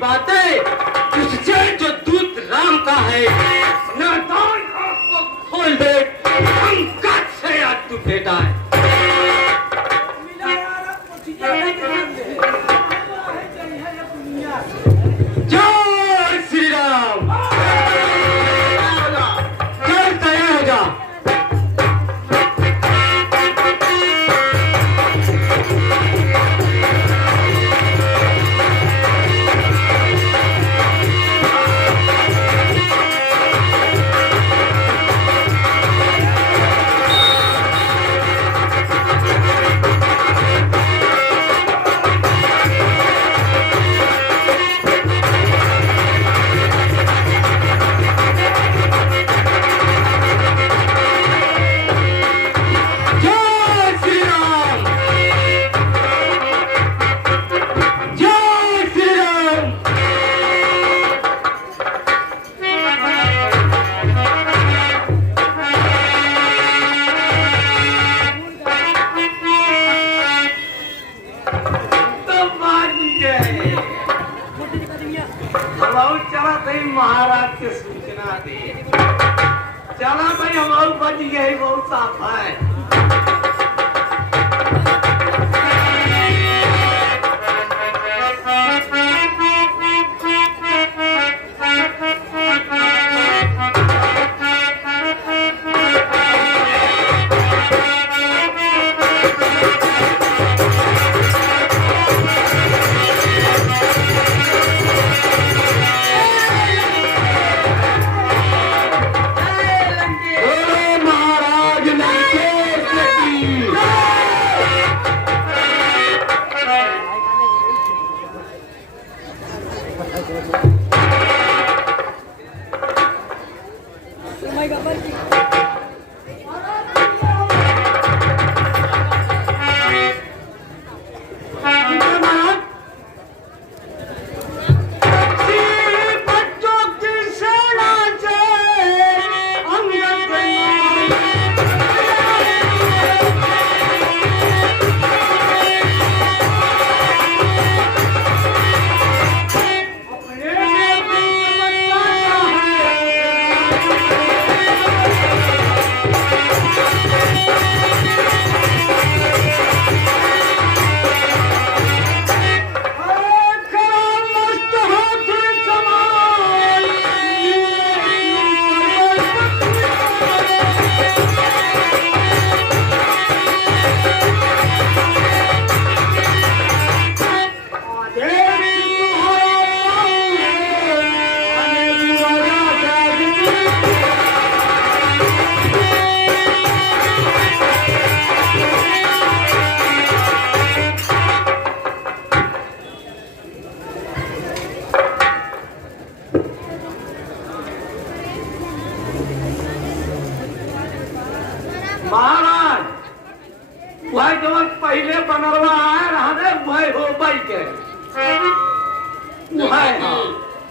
बातें तुझसे जो दूत राम का है, नादान आँख को खोल दे, हम कद से आज तू बेटा है। जय श्री राम। चल तैयार हो जा। महाराज के सूचना दे चला भाई, हमारे बच गए बहुत साफ है। महाराज वह जो पहले बनरवा आए रहने वह हो भाई के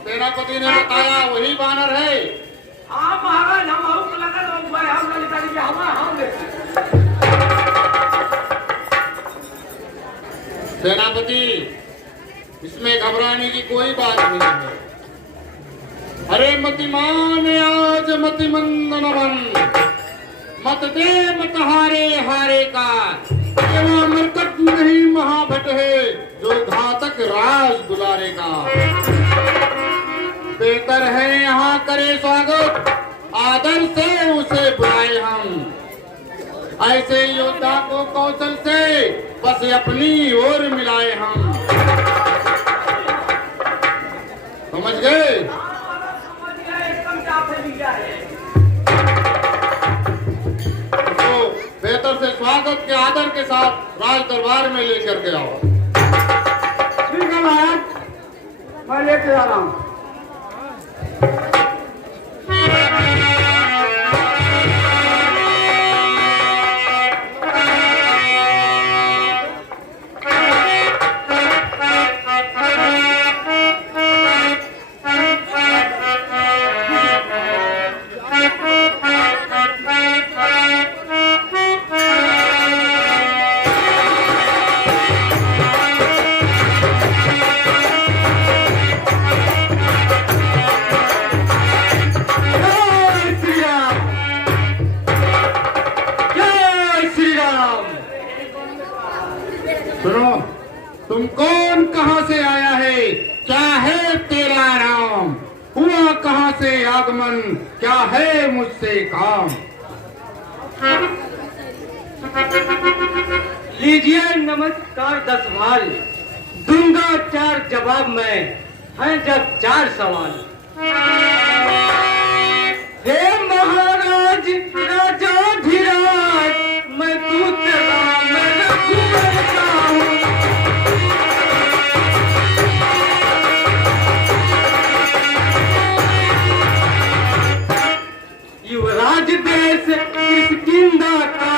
सेनापति ने बताया वही बानर है। हाँ महाराज, हम हमको लगा तो वह हम ललिता जी हम सेनापति, इसमें घबराने की कोई बात नहीं है। अरे मतिमान आज मतिमंदन बन, मत दे मत हारे हारे का, एवं मरकत नहीं महाभट है जो घातक राज दुलारे का। बेहतर है यहाँ करे स्वागत, आदर से उसे बुलाए हम। ऐसे योद्धा को कौशल से बस अपनी ओर मिलाए हम। समझ गए? तो बेहतर से स्वागत के आदर के साथ राज दरबार में लेकर के आओ। ठीक है महाराज, मैं लेके आ रहा हूँ। सुनो, तुम कौन, कहां से आया है, क्या है तेरा नाम, हुआ कहां से आगमन, क्या है मुझसे काम। लीजिए नमस्कार 10 भाल, दूंगा 4 जवाब में, हैं जब 4 सवाल। हे महाराज राजा धीराज, मैं दूत राम रघुवर का हूँ। युवराज देश किष्किंधा का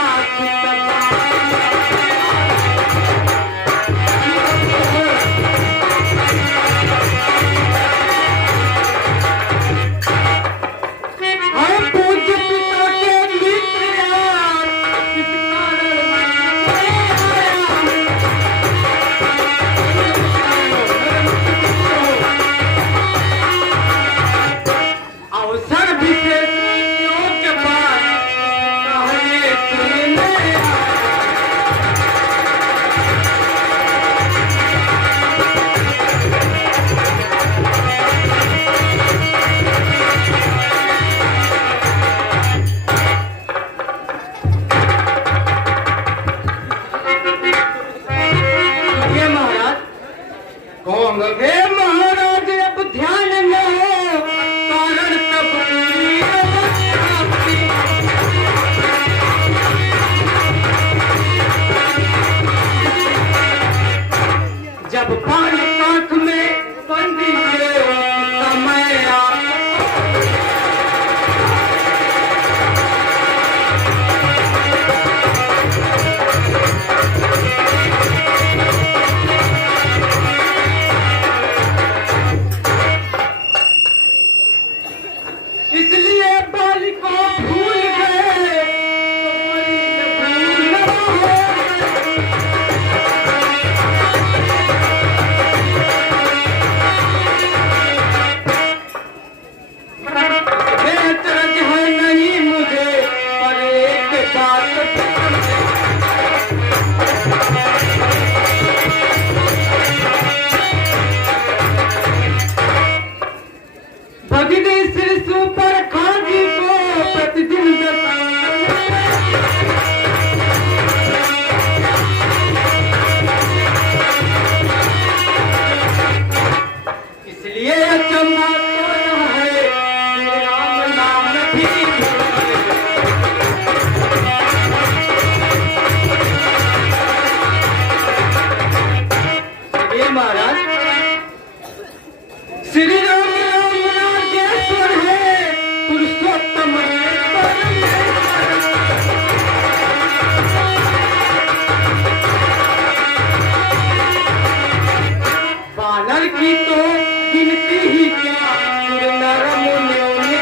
हम पूज्य पिता के मित्र यार, इस कारण अवसर विशेष योग्य बात कहने सुनने ये महाराज, कहो अंगद। हे महाराज अब ध्यान में हो, कारण तब पूरी आपकी। जब पानी आंख में बंदी गिरे समय आ इसलिए बाली को भूल गए तो बलि ने भूल न हो। बेहतर है नहीं मुझे, पर एक बात भगनी सिरसों पर खाजी को प्रतिदिन इसलिए अचंभा तो न है, श्री राम नाम भी ये महाराज, श्री राम नागेश्वर है, पुरुषोत्तम बानर की तो गिनती ही क्या, नर मुनियों ने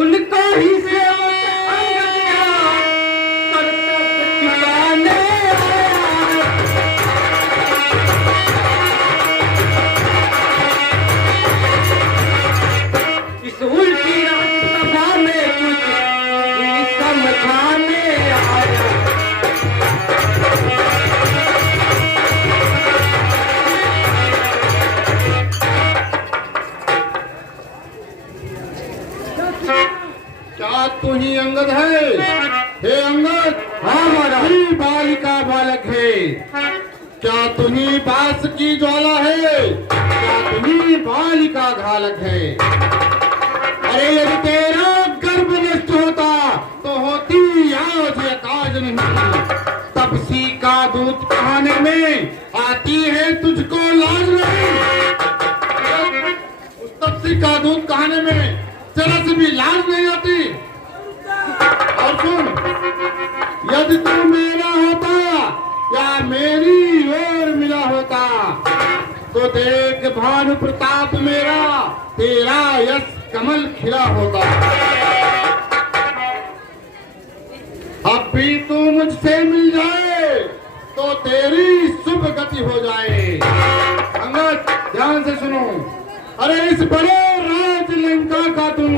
उनका ही सेवक अंगद का कर्तव्य चुकाने आया। इस उल्टी सभा में कुछ समझाने आया। क्या तू ही अंगद है? हे अंगद, हाँ महाराज, ही बालिका बालक है। क्या तुम्ही बास की ज्वाला है? क्या तुम्ही बालिका घालक है? अरे यदि तेरा गर्भ नष्ट होता तो होती आज ये काज नहीं। तब सी का दूध कहाने में आती है तुझको लाज नहीं। उस तपसी का दूध कहाने में जरा सी भी लाज नहीं आती। और सुन, यदि तू मेरा होता या मेरी ओर मिला होता तो देख भानु प्रताप मेरा, तेरा यश कमल खिला होता। अब भी तू मुझसे मिल जाए तो तेरी शुभ गति हो जाए। अंगद ध्यान से सुनो, अरे इस बड़े राज लंका का तू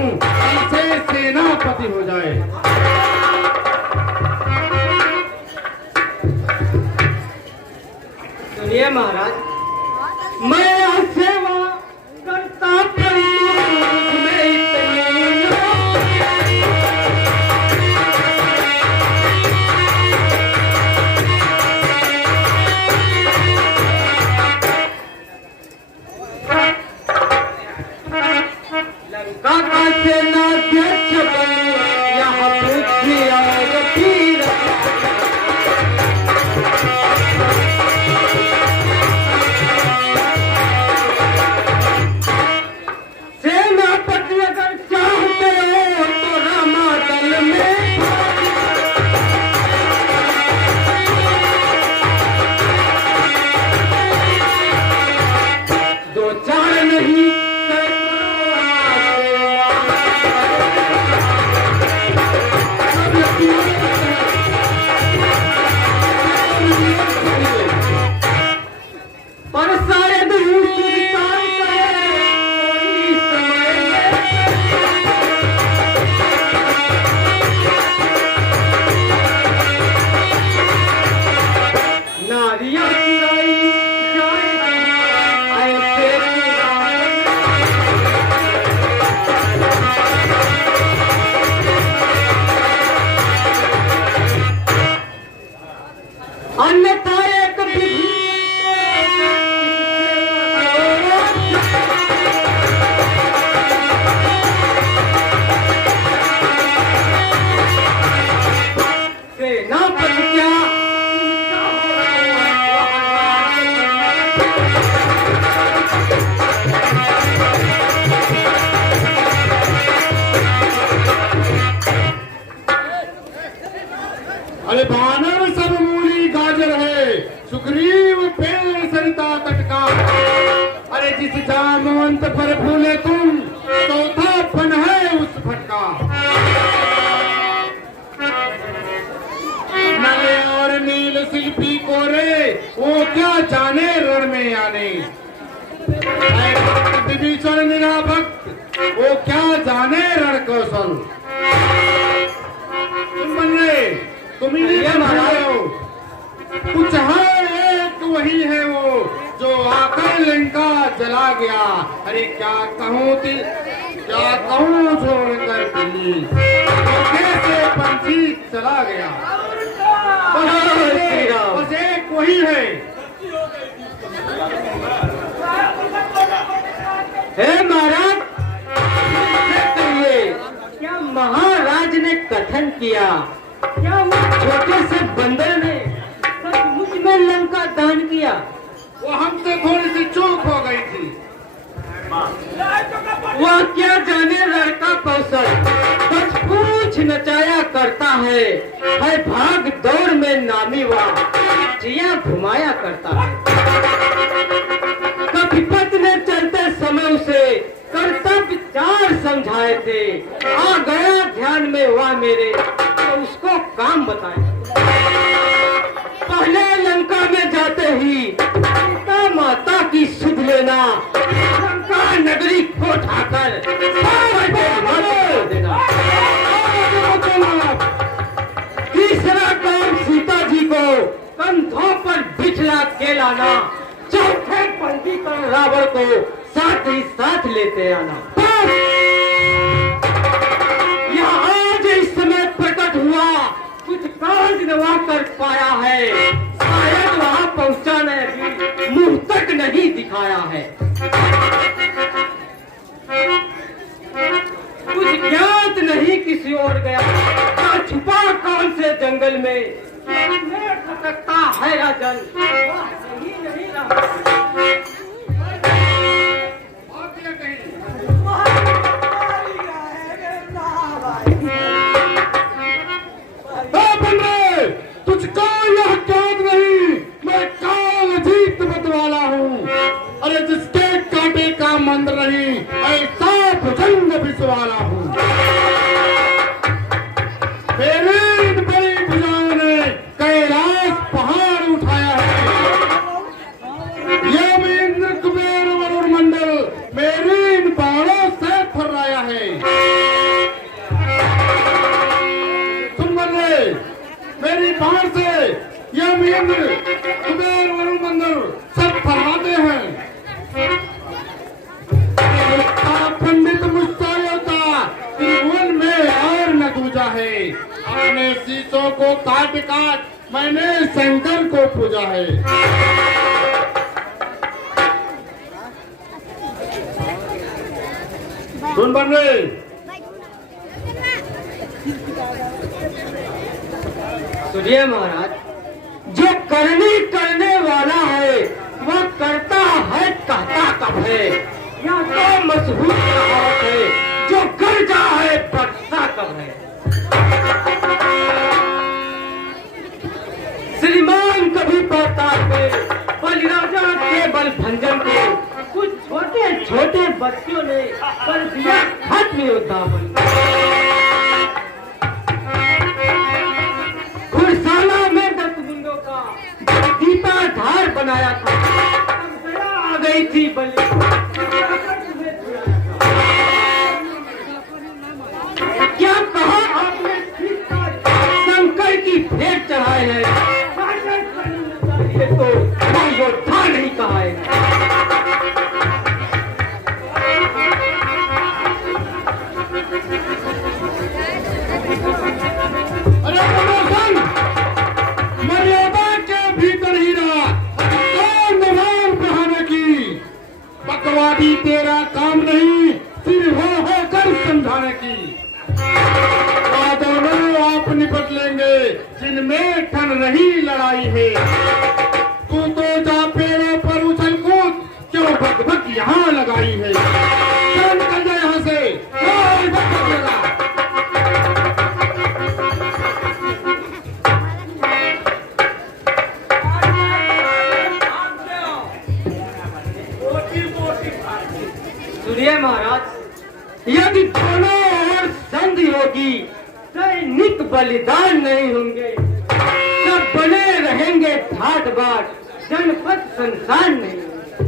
का। नले और नील शिल्पी को रे वो क्या जाने रण में आने। विभीषण निरा भक्त वो क्या जाने रण कौशल। तुम ही हो कुछ है एक वही है वो जो आकर लंका जला गया। अरे क्या कहूँ क्या कहूँ छोड़कर दिल्ली कैसे पंछी चला गया। बस एक वही है। हे महाराज, क्या महाराज ने कथन किया, क्या वो छोटे से बंदर ने सचमुच में लंका दान किया? वो हमसे थोड़ी सी चूक हो गई थी। वह क्या जाने लड़का कौशल कुछ पूछ नचाया करता है भाग दौड़ में नामी वह जिया घुमाया करता है। कभी पत्नी चलते समय उसे कर्तव्य चार समझाए थे, आ गया ध्यान में वह मेरे तो उसको काम बताए। पहले लंका में जाते ही सीता माता की सुध लेना, लंका नगरी को ढाकर देना। तीसरा काम सीता जी को कंधों पर बिठला के लाना। चौथे पंजीकरण रावण को साथ ही साथ लेते आना। यह आज इस समय प्रकट हुआ कुछ काज नवा कर पाया है, शायद वहां पहुंचाने भी मुंह तक नहीं दिखाया है। कुछ ज्ञात नहीं किसी और गया, क्या छुपा कौन से जंगल में भटकता है राजन। नहीं रहा। तुझको यह ज्ञात नहीं, मैं काल जीत मतवाला हूँ। अरे जिसके कांटे का मंद नहीं, ऐसा भुजंग विषवाला हूँ। मेरी इन बड़ी भुजाओं ने कैलाश पहाड़ उठाया है। यम इंद्र कुबेर वरुण मंडल मेरी इन बाणों से फर्राया है। सुन बंदे, मेरी बाण से यम इंद्र कुबेर वरुण मंडल सब फर्राते हैं। पंडित मुझसे होता त्रिभुवन में और न दूजा है। अपने शीशों को काट काट मैंने शंकर को पूजा है। सुन बन रहे, सुनिए महाराज, जो करनी करने वाला है वह करता है कहता कब है। यह तो मशहूर कहावत है, जो गरजा है बरसा कब है। श्रीमान कभी पाताल में बलिराजा के बल भंजन को कुछ छोटे छोटे बच्चों ने कर दिया खत्म योद्धा बन। घुड़साला में दत्तमुंडों का दीपाधार बनाया था, दया आ गई थी बलि। क्या कहा आपने शंकर की भेंट चढ़ाए है, तो योद्धा नहीं कहा है। अरे प्रमोशन मर्यादा के भीतर ही रहा, कौन नवाब बढ़ाने की। पकवादी तेरा काम नहीं, सिर होकर समझाने की। दोनों आप निपट लेंगे जिनमें ठन रही लड़ाई है। तू तो जा पेड़ों पर उछल कूद, क्यों भग भग यहाँ लगाई है। चल निकल जा यहाँ से, कोई भग भगेगा। सुनिए महाराज, यदि दोनों ओर संग होगी, सैनिक बलिदान नहीं होंगे, सब बने रहेंगे ठाट बाट, जनपद संसान नहीं होंगे।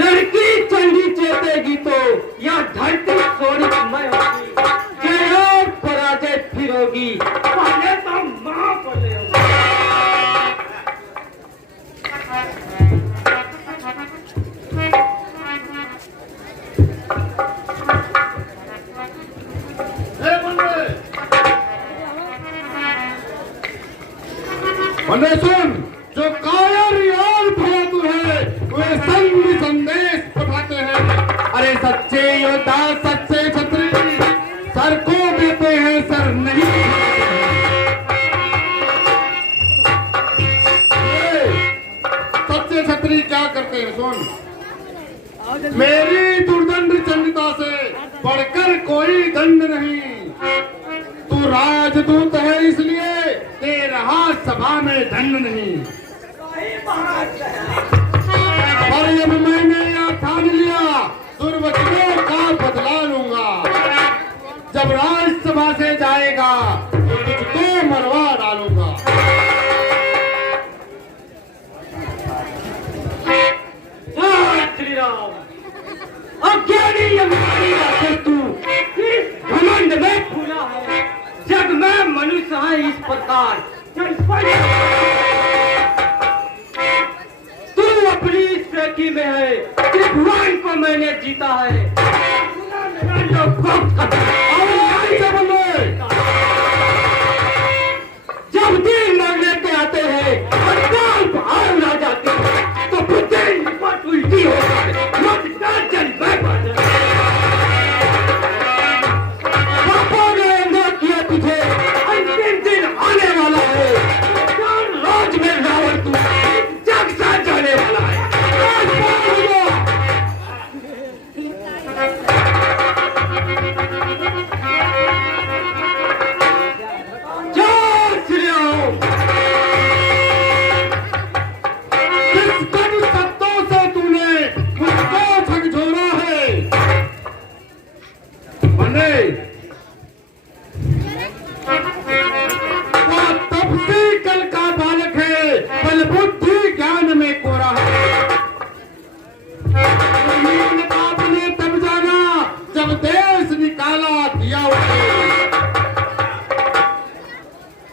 लड़की चंडी चेतेगी तो या धरती शोरितमय होगी, जय और पराजय फिर होगी, पहले तो मां पहले होगी। बंदे सुन, जो कायर और भयातुर है वे संग संदेश पठाते हैं। अरे सच्चे योद्धा सच्चे छत्री सर को देते हैं, सर नहीं सच्चे छत्री क्या करते हैं सुन। मेरी दुर्दंड चंडिता से बढ़कर कोई दंड नहीं। तू राजदूत है इसलिए तेरा हाथ सभा में दंड नहीं। पर जब मैंने यह ठान लिया दुर्वचनों का बदला लूंगा। जब राज्यसभा से जाएगा तो तुझको मरवा डालूंगा। श्री राम, अज्ञानी अभिमानी आखिर तू किस घमंड में फूला है। जग में मनुष्य है इस प्रकार चल पड़े। तू अपनी स्थिति में है, त्रिभुवन को मैंने जीता है। जब दिन मरने के आते हैं और काल भाव ना जाते हैं तो बुद्धि निपट उल्टी होता है। मत कर जन पापा ने अंदर किया तुझे, अंतिम दिन आने वाला है। रोज में रावण तू जग सा जाने वाला है।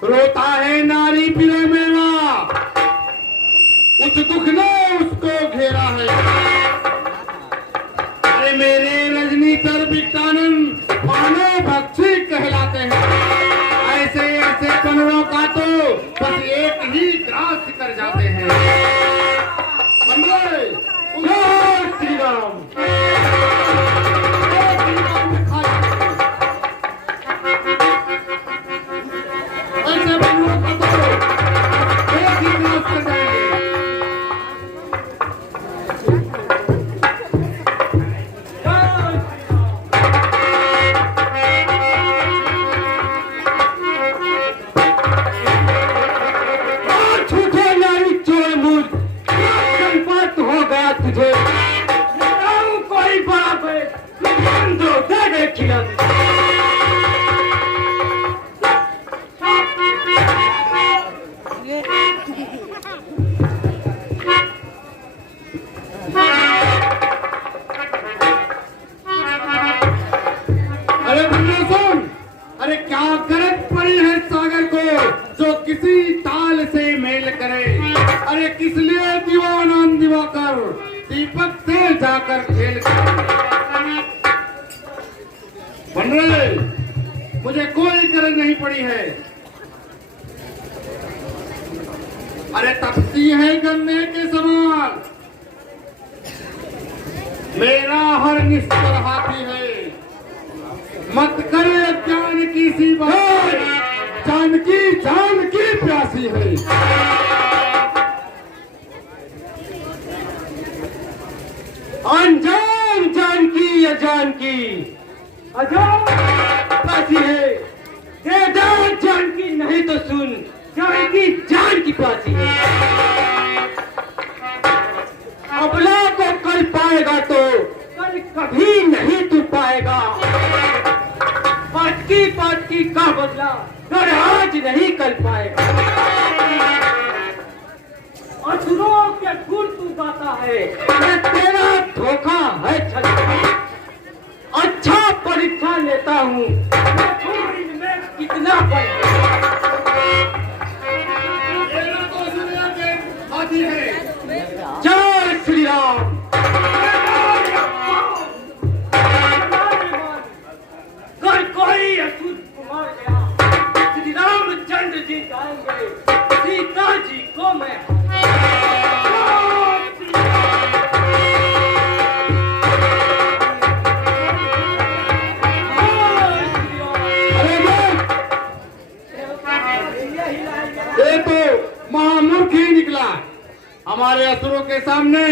रोता है नारी पिले मेरा, उस दुख ने उसको घेरा है। अरे मेरे रजनीकर बिट्टानंद मानव भक्षी कहलाते हैं। ऐसे ऐसे कनरों का तो बस एक ही ग्रास कर जाते हैं। श्री राम, तुझे कोई बाप है दे खिला। अरे सुन, अरे क्या गरज पड़ी है सागर को जो किसी ताल से मेल करे। अरे किस लिए दीवानान दिवाकर दीपक से जाकर खेल कर। बन रहे मुझे कोई गरज नहीं पड़ी है। अरे तपती है गन्ने के समान मेरा हर निस्तर हाथी है। मत करे अज्ञान की सी बात, जानकी प्यासी है। अनजान जानकी अजानकी अजान प्यासी है। बेदार जानकी नहीं तो सुन, जानकी जान की प्यासी है। अबला को कल पाएगा तो कल कभी नहीं तू पाएगा। बदला कर आज नहीं कर पाएगा। असुरों के गुण तू गाता है, ये तेरा धोखा है छल। अच्छा परीक्षा लेता हूँ, इनमें कितना बल है। जय श्री राम। कर कोई असुर कुमार गया, श्री रामचंद्र जी जाएंगे, सीता जी को मैं महामूर्ख ही निकला हमारे असुरों के सामने।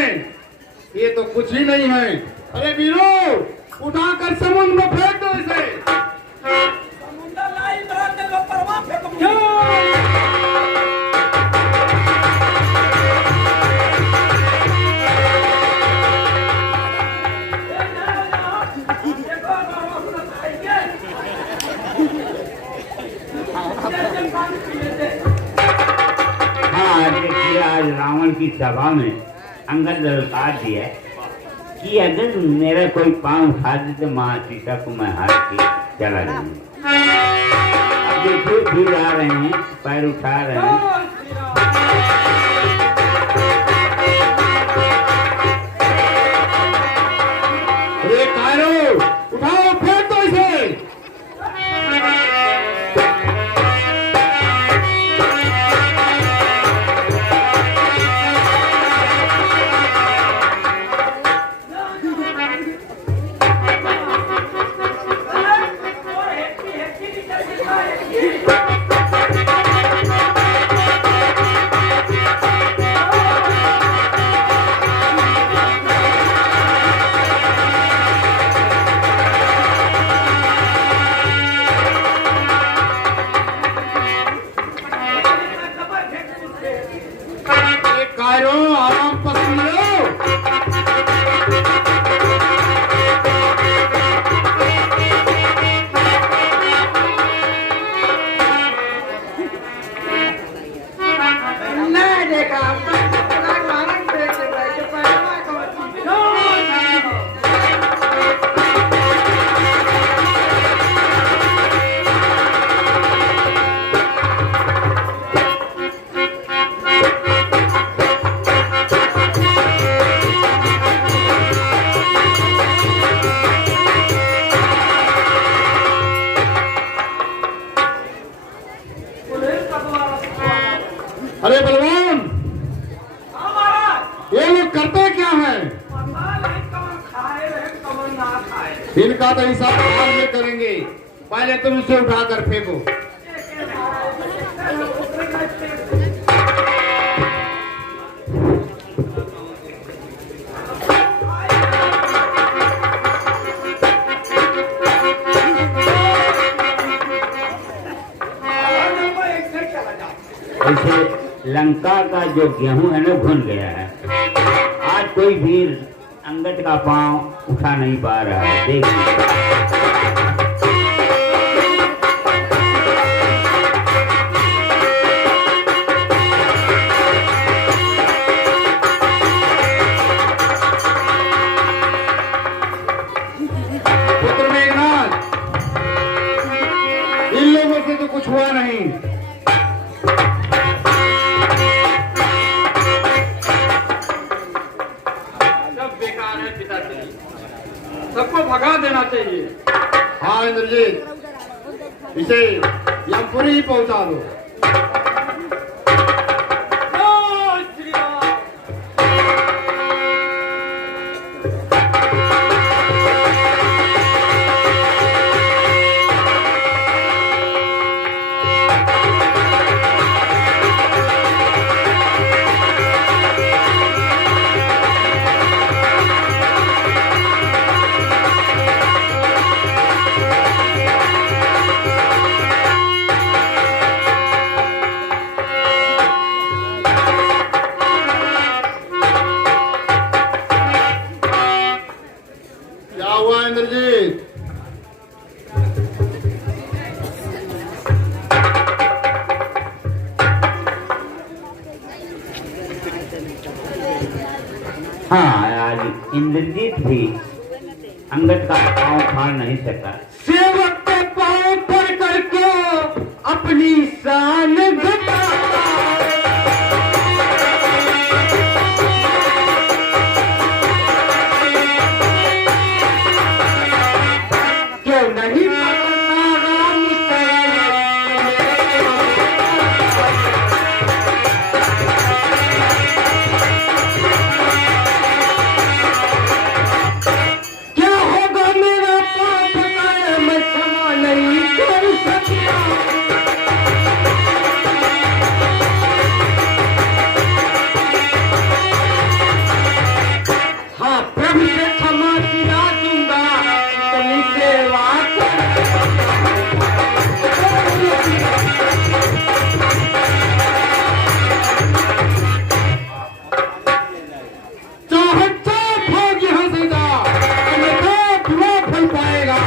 ये तो कुछ ही नहीं है। अरे वीरों, उठाकर समुद्र में फेंक दो इसे। आज रावण की सभा में अंगद ललकार दिया कि अगर मेरा कोई पांव उठा दे तो माँ सीता को मैं हार के चला जाऊंगा। अब देखिए फिर आ रहे हैं, पैर उठा रहे हैं। अरे कायरो, उठाओ फेंक दो इसे। आराम पसंद लो। अरे बलवान, ये लोग करते क्या है? इनका तो हिसाब बाद में करेंगे, पहले तुम उसे उठाकर फेंको। ऐसे लंका का जो गेहूं है ना भुन गया है। आज कोई वीर अंगद का पांव उठा नहीं पा रहा है। देखिए पुत्र मेघनाथ, इन लोगों से तो कुछ हुआ नहीं। सबको भगा देना चाहिए। हाँ इंद्रजीत, इसे यमपुरी ही पहुंचा दो। हाँ, आज इंद्रजीत भी अंगद का पाँव फाड़ नहीं सका। सेवक के पाँव पर करके अपनी शान घटाता क्यों नहीं पकड़ता राम क्या होगा मेरा पाप बताए मैं क्षमा नहीं कर सकता। हाँ प्रभु से क्षमा दिला दूंगा इतनी सेवा कर। चाहे चाप होगी हंसेगा, अन्यथा बुरा फल पाएगा।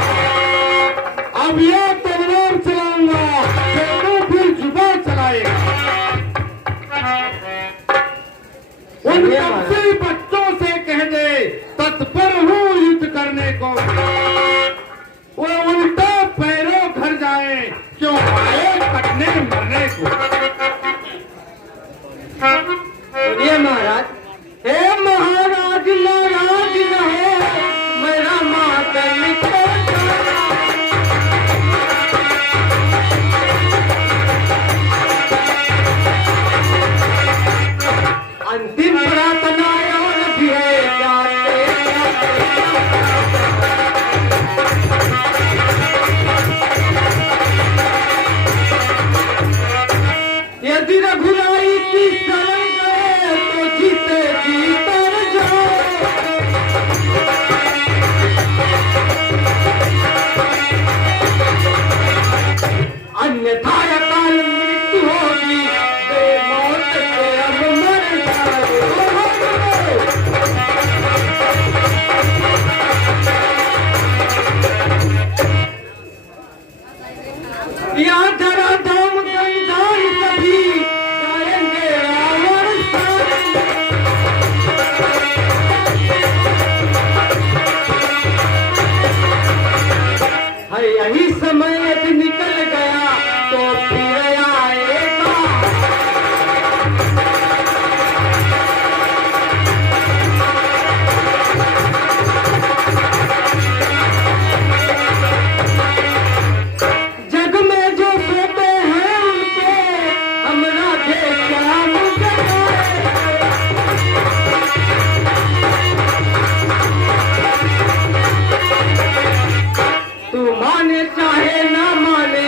अब ये तलवार चलाऊंगा, फिर जुबान चलाएगा। उन सबसे बच्चों से कह दे तत्पर हूँ युद्ध करने को। वो उल्टा पैरों घर जाए, क्यों आए कटने मरने को। सुनिए महाराज, हे महाराज नाराज न हो मेरा मातन अंतिम प्रार्थना और भी है जाते यदि रघुराई की शरण गए तो जीते जी तर जाओ। अन्यथा अकाल मृत्यु होगी बेमौत से अब मर जाओ। यहाँ धरा धाम गंधान सभी जाएंगे रावण सारे। है यही समय यदि निकल गया तो फिर आएगा। जग में जो सोते हैं उनको हमरा देश क्या मुझे तू माने चाहे ना माने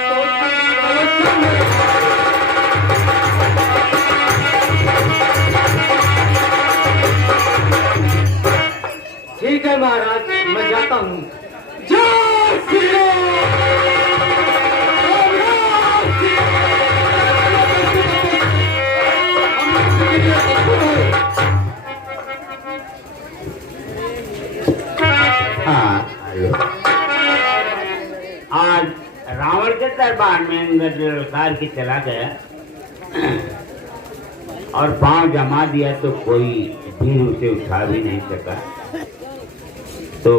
तो समय। ठीक है महाराज, मैं जाता हूँ। जय श्री हाँ, हेलो। आज रावण के दरबार में अंगद ललकार के चला गया और पांव जमा दिया तो कोई भी उसे उठा भी नहीं सका। तो